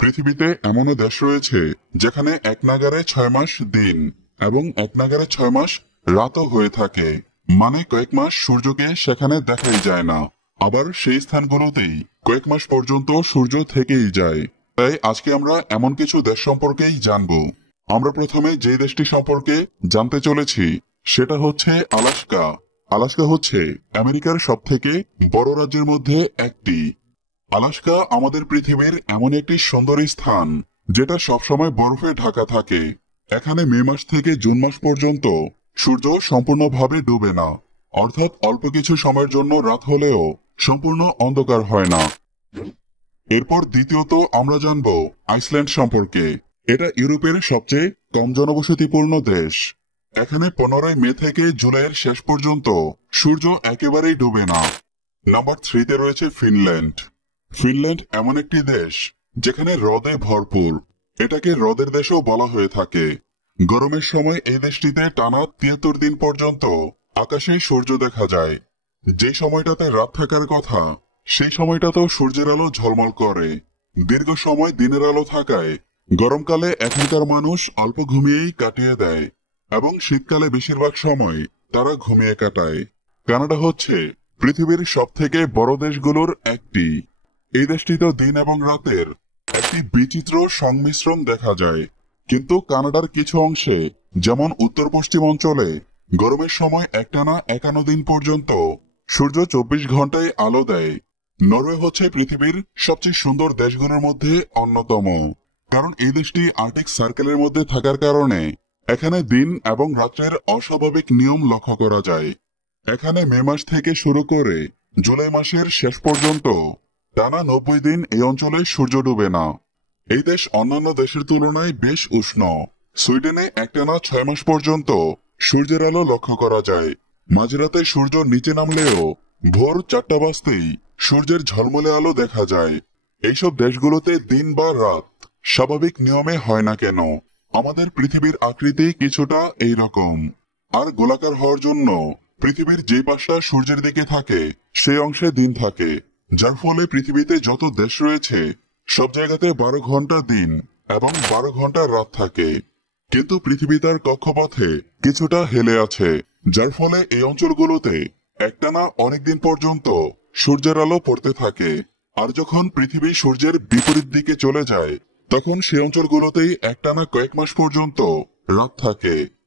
পৃথিবীতে এমনও দেশ রয়েছে যেখানে এক নাগাড়ে 6 মাস দিন এবং এক নাগাড়ে 6 মাস রাতও হয়ে থাকে। মানে কয়েক মাস সূর্যকে সেখানে দেখাই যায় না। আবার সেই স্থানগুলোতেই কয়েক মাস পর্যন্ত সূর্য থেকেই যায়। তাই আজকে আমরা এমন কিছু দেশ সম্পর্কেই জানবো। আমরা প্রথমে যে দেশটি সম্পর্কে জানতে চলেছি সেটা হচ্ছে আলাস্কা। আলাস্কা হচ্ছে আমেরিকার সবথেকে বড় রাজ্যের মধ্যে একটি। আলাস্কা আমাদের পৃথিবীর এমন একটি সুন্দর স্থান যেটা সবসময় বরফে ঢাকা থাকে। এখানে মে মাস থেকে জুন মাস পর্যন্ত সূর্য সম্পূর্ণভাবে ডুবে না, অর্থাৎ অল্প কিছু সময়ের জন্য রাত হলেও সম্পূর্ণ অন্ধকার হয় না। এরপর দ্বিতীয়ত আমরা জানব আইসল্যান্ড সম্পর্কে। এটা ইউরোপের সবচেয়ে কম জনবসতিপূর্ণ দেশ। এখানে 15 মে থেকে জুলাইয়ের শেষ পর্যন্ত সূর্য একেবারেই ডুবে না। নাম্বার 3-তে রয়েছে ফিনল্যান্ড। ফিনল্যান্ড এমন একটি দেশ যেখানে হ্রদে ভরপুর। এটাকে হ্রদের দেশও বলা হয়ে থাকে। গরমের সময় এই দেশটিতে টানা 73 দিন পর্যন্ত আকাশে সূর্য দেখা যায়। যে সময়টাতে রাত থাকার কথা সেই সময়টাতেও সূর্যের আলো ঝলমল করে। দীর্ঘ সময় দিনের আলো থাকায় গরমকালে এখানকার মানুষ অল্প ঘুমিয়েই কাটিয়ে দেয় এবং শীতকালে বেশিরভাগ সময় তারা ঘুমিয়ে কাটায়। কানাডা হচ্ছে পৃথিবীর সবথেকে বড় দেশগুলোর একটি। এই দেশটিতে দিন এবং রাতের একটি বিচিত্র সংমিশ্রণ দেখা যায়। কিন্তু কানাডার কিছু অংশে, যেমন উত্তর পশ্চিম অঞ্চলে, গরমের সময় একটানা 51 দিন পর্যন্ত সূর্য 24 ঘন্টায় আলো দেয়। নরওয়ে হচ্ছে পৃথিবীর সবচেয়ে সুন্দর দেশগুলোর মধ্যে অন্যতম, কারণ এই দেশটি আর্কটিক সার্কেলের মধ্যে থাকার কারণে এখানে দিন এবং রাত্রের অস্বাভাবিক নিয়ম লক্ষ্য করা যায়। এখানে মে মাস থেকে শুরু করে জুলাই মাসের শেষ পর্যন্ত টানা 90 দিন এই অঞ্চলে সূর্য ডুবে না। এই দেশ অন্যান্য দেশের তুলনায় বেশ উষ্ণ। সুইডেনে একটানা 6 মাস পর্যন্ত সূর্যের আলো লক্ষ্য করা যায়। মাঝরাতে সূর্য নিচে নামলেও ভোর 4টা বাজতেই সূর্যের ঝলমলে আলো দেখা যায়। এইসব দেশগুলোতে দিন বা রাত স্বাভাবিক নিয়মে হয় না কেন। আমাদের পৃথিবীর আকৃতি কিছুটা এইরকম, আর গোলাকার হওয়ার জন্য পৃথিবীর যে পাশটা সূর্যের দিকে থাকে সেই অংশে দিন থাকে, যার ফলে পৃথিবীতে যত দেশ রয়েছে সব জায়গাতে 12 ঘন্টা দিন এবং 12 ঘন্টা রাত থাকে। কিন্তু পৃথিবী তার কক্ষপথে কিছুটা হেলে আছে, যার ফলে এই অঞ্চলগুলোতে একটানা অনেকদিন পর্যন্ত সূর্যের আলো পড়তে থাকে। আর যখন পৃথিবী সূর্যের বিপরীত দিকে চলে যায় তখন সেই অঞ্চলগুলোতেই একটানা কয়েক মাস পর্যন্ত রাত থাকে।